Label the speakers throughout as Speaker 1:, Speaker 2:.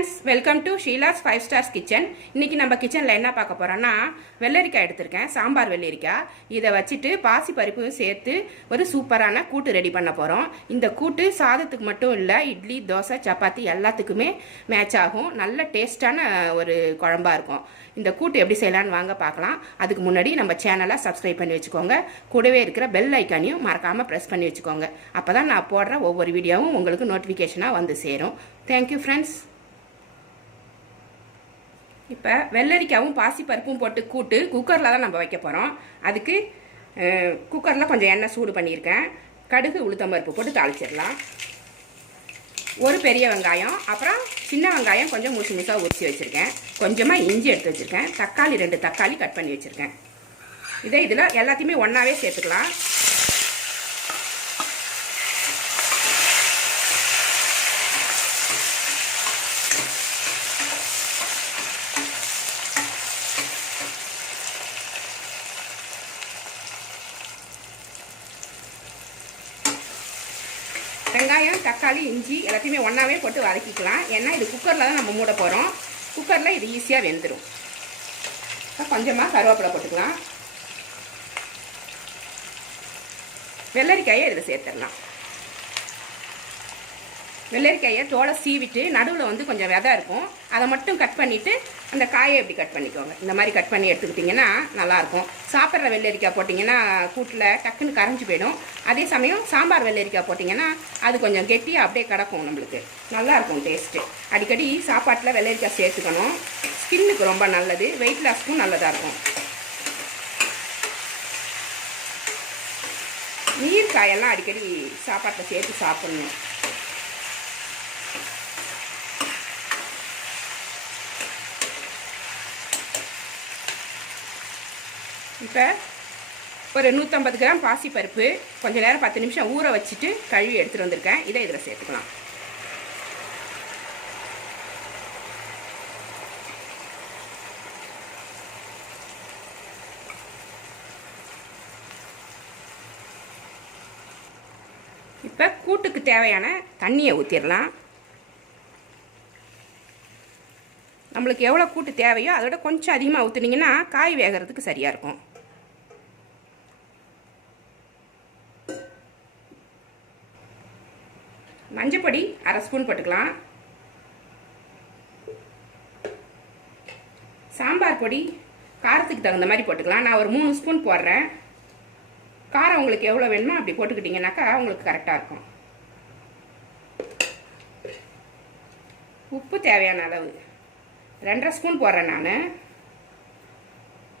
Speaker 1: Friends welcome to Sheela's five stars kitchen. இன்னைக்கு நம்ம கிச்சனில் என்ன பார்க்க போகிறோன்னா வெள்ளரிக்காய் எடுத்திருக்கேன் சாம்பார் வெள்ளரிக்காய். இதை வச்சுட்டு பாசி பருப்பும் சேர்த்து ஒரு சூப்பரான கூட்டு ரெடி பண்ண போகிறோம் இந்த கூட்டு சாதத்துக்கு மட்டும் இல்லை இட்லி தோசை சப்பாத்தி எல்லாத்துக்குமே மேட்ச் ஆகும். நல்ல டேஸ்டான ஒரு குழம்பாக இருக்கும். இந்த கூட்டு எப்படி செய்யலான்னு வாங்க பார்க்கலாம். அதுக்கு முன்னாடி நம்ம சேனலை சப்ஸ்கிரைப் பண்ணி வச்சுக்கோங்க. கூடவே இருக்கிற பெல் ஐக்கானையும் மறக்காமல் ப்ரெஸ் பண்ணி வச்சுக்கோங்க. அப்போ தான் நான் போடுற ஒவ்வொரு வீடியோவும் உங்களுக்கு நோட்டிஃபிகேஷனாக வந்து சேரும். தேங்க்யூ ஃப்ரெண்ட்ஸ் இப்போ வெள்ளரிக்காவும் பாசிப்பருப்பும் போட்டு கூட்டு குக்கரில் தான் நம்ம வைக்க போகிறோம் அதுக்கு குக்கரில் கொஞ்சம் எண்ணெய் சூடு பண்ணியிருக்கேன். கடுகு உளுத்தம்பருப்பு போட்டு தாளிச்சிடலாம். ஒரு பெரிய வெங்காயம் அப்புறம் சின்ன வெங்காயம் கொஞ்சம் முசு முசாக உரிச்சி வச்சுருக்கேன். கொஞ்சமாக இஞ்சி எடுத்து வச்சுருக்கேன். தக்காளி ரெண்டு தக்காளி கட் பண்ணி வச்சுருக்கேன். இதே இதில் எல்லாத்தையுமே ஒன்றாவே சேர்த்துக்கலாம். வெங்காயம் தக்காளி இஞ்சி எல்லாத்தையுமே ஒன்றாவே போட்டு வதக்கிக்கலாம். ஏன்னா இது குக்கரில் தான் நம்ம மூட போகிறோம் குக்கரில் இது ஈஸியாக வெந்துடும் கொஞ்சமாக கருவேப்பிலை போட்டுக்கலாம். வெள்ளரிக்காயை இதில் சேர்த்துடலாம். வெள்ளரிக்காயை தோலை சீவிட்டு நடுவில் வந்து கொஞ்சம் விதை இருக்கும். அதை மட்டும் கட் பண்ணிவிட்டு அந்த காயை எப்படி கட் பண்ணிக்கோங்க. இந்த மாதிரி கட் பண்ணி எடுத்துக்கிட்டிங்கன்னா நல்லாயிருக்கும். சாப்பிட்ற வெள்ளரிக்காய் போட்டிங்கன்னா கூட்டில் டக்குன்னு கரைஞ்சி போயிடும். அதே சமயம் சாம்பார் வெள்ளரிக்காய் போட்டிங்கன்னா அது கொஞ்சம் கெட்டியாக அப்படியே கிடக்கும் நம்மளுக்கு. நல்லாயிருக்கும் டேஸ்ட்டு அடிக்கடி சாப்பாட்டில் வெள்ளரிக்காய் சேர்த்துக்கணும். ஸ்கின்னுக்கு ரொம்ப நல்லது. வெயிட் லாஸ்க்கும் நல்லதாக இருக்கும். நீர் காயெல்லாம் அடிக்கடி சாப்பாட்டில் சேர்த்து சாப்பிட்ணும். இப்போ ஒரு நூற்றம்பது கிராம் பாசிப்பருப்பு கொஞ்சம் நேரம் பத்து நிமிஷம் ஊற வச்சுட்டு கழுவி எடுத்துகிட்டு வந்திருக்கேன். இதை இதில் சேர்த்துக்கலாம். இப்போ கூட்டுக்கு தேவையான தண்ணியை ஊற்றிடலாம் நம்மளுக்கு எவ்வளோ கூட்டு தேவையோ அதோட கொஞ்சம் அதிகமாக ஊற்றுனீங்கன்னா காய் வேகிறதுக்கு சரியாக இருக்கும். மஞ்சப்பொடி அரை ஸ்பூன் போட்டுக்கலாம். சாம்பார் பொடி காரத்துக்கு தகுந்த மாதிரி போட்டுக்கலாம். நான் ஒரு மூணு ஸ்பூன் போடுறேன். காரம் உங்களுக்கு எவ்வளோ வேணுமோ அப்படி போட்டுக்கிட்டிங்கனாக்கா உங்களுக்கு கரெக்டாக இருக்கும். உப்பு தேவையான அளவு. ரெண்டரை ஸ்பூன் போடுறேன் நான்.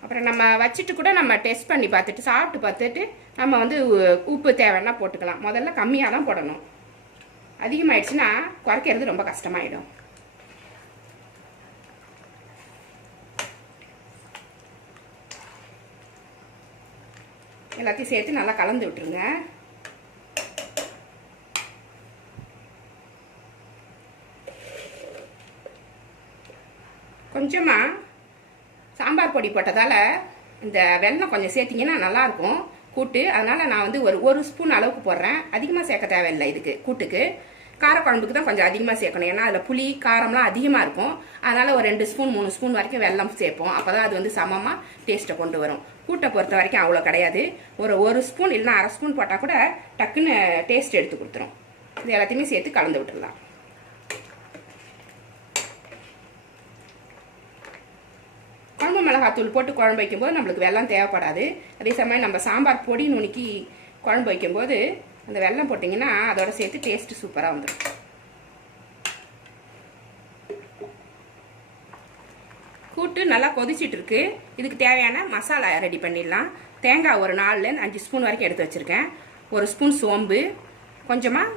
Speaker 1: அப்புறம் நம்ம வச்சுட்டு கூட நம்ம டெஸ்ட் பண்ணி பார்த்துட்டு சாப்பிட்டு பார்த்துட்டு நம்ம வந்து உப்பு தேவைன்னா போட்டுக்கலாம். முதல்ல கம்மியாக தான் போடணும். அதிகமாகிடுச்சுன்னா குறைக்கிறது ரொம்ப கஷ்டமாயிடும். எல்லாத்தையும் சேர்த்து நல்லா கலந்து விட்டுருங்க. கொஞ்சமாக சாம்பார் பொடி போட்டதால் இந்த வெள்ளம் கொஞ்சம் சேர்த்திங்கன்னா நல்லாயிருக்கும். கூட்டு. அதனால் நான் வந்து ஒரு ஒரு ஸ்பூன் அளவுக்கு போடுறேன். அதிகமாக சேர்க்க தேவையில்லை இதுக்கு கூட்டுக்கு. காரக்குழம்புக்கு தான் கொஞ்சம் அதிகமாக சேர்க்கணும். ஏன்னா அதில் புளி காரம்லாம் அதிகமாக இருக்கும். அதனால் ஒரு ரெண்டு ஸ்பூன் மூணு ஸ்பூன் வரைக்கும் வெல்லம் சேர்ப்போம். அப்போ தான் அது வந்து சமமாக டேஸ்ட்டை கொண்டு வரும். கூட்டை பொறுத்த வரைக்கும் அவ்வளோ கிடையாது. ஒரு ஒரு ஸ்பூன் இல்லைனா அரை ஸ்பூன் போட்டால் கூட டக்குன்னு டேஸ்ட் எடுத்து கொடுத்துரும். இது எல்லாத்தையுமே சேர்த்து கலந்து விட்டுடலாம் குழம்பு மிளகாத்தூள் போட்டு குழம்பு வைக்கும்போது நம்மளுக்கு வெள்ளம் தேவைப்படாது. அதே சமயம் நம்ம சாம்பார் பொடி நுணுக்கி குழம்பு வைக்கும்போது அந்த வெள்ளம் போட்டிங்கன்னா அதோட சேர்த்து டேஸ்ட்டு சூப்பராக வந்துடும் கூட்டு நல்லா கொதிச்சிட்டு இருக்கு. இதுக்கு தேவையான மசாலா ரெடி பண்ணிடலாம். தேங்காய் ஒரு நாலுலேருந்து அஞ்சு ஸ்பூன் வரைக்கும் எடுத்து வச்சுருக்கேன். ஒரு ஸ்பூன் சோம்பு கொஞ்சமாக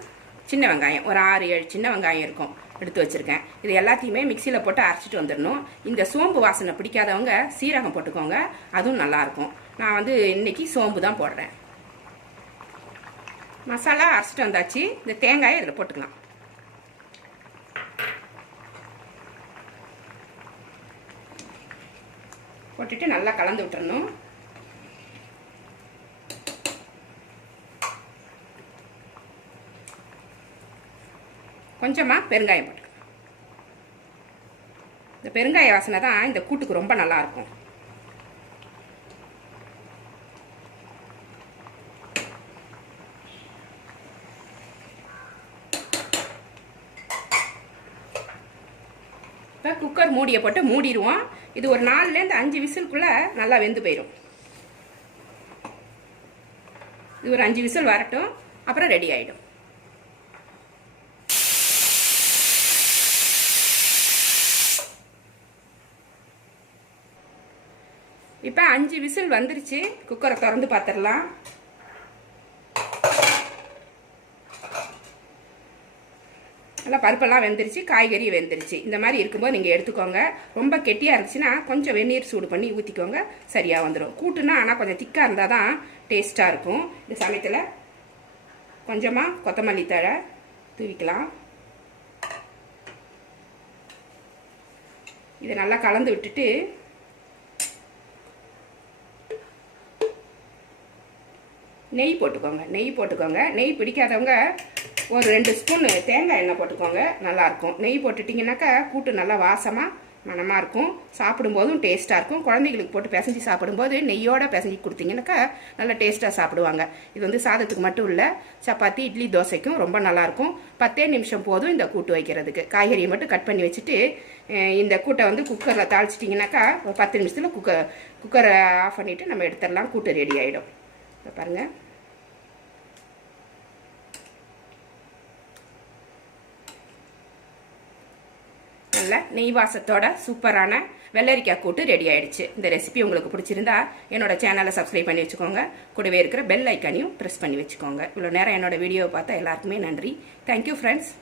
Speaker 1: சின்ன வெங்காயம் ஒரு ஆறு ஏழு சின்ன வெங்காயம் இருக்கும். எடுத்து வச்சுருக்கேன். இது எல்லாத்தையுமே மிக்சியில் போட்டு அரைச்சிட்டு வந்துடணும். இந்த சோம்பு வாசனை பிடிக்காதவங்க சீரகம் போட்டுக்கோங்க. அதுவும் நல்லாயிருக்கும். நான் வந்து இன்றைக்கி சோம்பு தான் போடுறேன். மசாலா அரைச்சிட்டு வந்தாச்சு. இந்த தேங்காயை இதில் போட்டுக்கலாம். போட்டுட்டு நல்லா கலந்து விட்டுறணும். கொஞ்சமாக பெருங்காயம் போட்டுக்கலாம் பெருங்காய வாசனை தான் இந்த கூட்டுக்கு ரொம்ப நல்லாயிருக்கும் இப்போ குக்கர் மூடியை போட்டு மூடிடுவோம். இது ஒரு நாலுலேருந்து அஞ்சு விசிலுக்குள்ளே நல்லா வெந்து போயிடும். இது ஒரு அஞ்சு விசில் வரட்டும். அப்புறம் ரெடி ஆகிடும் இப்போ அஞ்சு விசில் வந்துருச்சு. குக்கரை திறந்து பார்த்துடலாம் நல்லா பருப்பெல்லாம் வெந்துருச்சு காய்கறி வெந்துருச்சு. இந்த மாதிரி இருக்கும்போது நீங்கள் எடுத்துக்கோங்க. ரொம்ப கெட்டியாக இருந்துச்சுன்னா கொஞ்சம் வெந்நீர் சூடு பண்ணி ஊற்றிக்கோங்க சரியாக வந்துடும் கூட்டுனா ஆனால் கொஞ்சம் திக்காக இருந்தால் தான் டேஸ்ட்டாக இருக்கும். இந்த சமயத்தில் கொஞ்சமாக கொத்தமல்லி தழை தூவிக்கலாம். இதை நல்லா கலந்து விட்டுட்டு நெய் போட்டுக்கோங்க நெய் போட்டுக்கோங்க. நெய் பிடிக்காதவங்க ஒரு ரெண்டு ஸ்பூன் தேங்காய் எண்ணெய் போட்டுக்கோங்க நல்லாயிருக்கும் நெய் போட்டுட்டிங்கனாக்கா கூட்டு நல்லா வாசமாக மணமாக இருக்கும். சாப்பிடும்போதும் டேஸ்ட்டாக இருக்கும். குழந்தைங்களுக்கு போட்டு பிசைஞ்சு சாப்பிடும்போது நெய்யோட பிசைஞ்சு கொடுத்தீங்கன்னாக்கா நல்லா டேஸ்ட்டாக சாப்பிடுவாங்க. இது வந்து சாதத்துக்கு மட்டும் இல்லை சப்பாத்தி இட்லி தோசைக்கும் ரொம்ப நல்லாயிருக்கும் பத்தே நிமிஷம் போதும் இந்த கூட்டு வைக்கிறதுக்கு. காய்கறியை மட்டும் கட் பண்ணி வச்சுட்டு இந்த கூட்டை வந்து குக்கரில் தாளிச்சிட்டிங்கனாக்கா ஒரு பத்து நிமிஷத்தில் குக்கர் குக்கரை ஆஃப் பண்ணிவிட்டு நம்ம எடுத்துடலாம். கூட்டு ரெடி ஆகிடும் இப்போ பாருங்கள் நல்ல நெய் வாசத்தோட சூப்பரான வெள்ளரிக்காய் கூட்டு ரெடி ஆயிடுச்சு. இந்த ரெசிபி உங்களுக்கு பிடிச்சிருந்தா என்னோட சேனலை சப்ஸ்கிரைப் பண்ணி வச்சுக்கோங்க. கூடவே இருக்கிற பெல் ஐக்கானையும் ப்ரெஸ் பண்ணி வச்சுக்கோங்க. இவ்வளோ நேரம் என்னோட வீடியோவை பார்த்தா எல்லாருக்குமே நன்றி. Thank you friends